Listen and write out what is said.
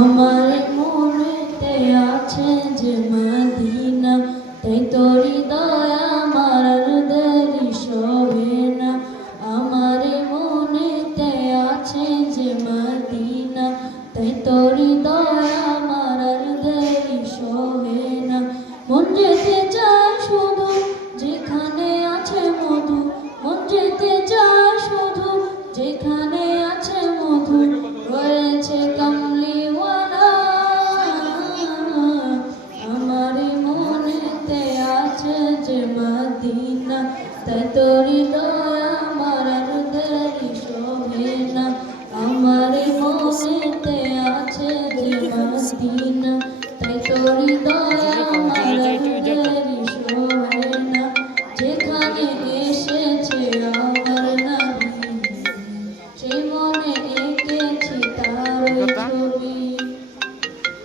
আমার মনেতে আছে যে মদিনা, তাই তোর হৃদয় আমার আর দেরি সবে না। আমার মনেতে আছে যে মদিনা, তাই তোর হৃদয় আমার আর দেরি সবে না। মন যেতে চায় শুধু যেখানে আছে মধু, মন যেতে চায় শুধু যেখানে আছে মধু, রয়েছে কামলিওয়ালা। আমার মনেতে আছে যে মদিনা, তাই তোর হৃদয় আমার আর দেরি সবে না। আমার মনেতে আছে যে মদিনা, তাই তোর হৃদয় আমার আর দেরি সবে না। যেখানে এসেছে আমার নবী, সেই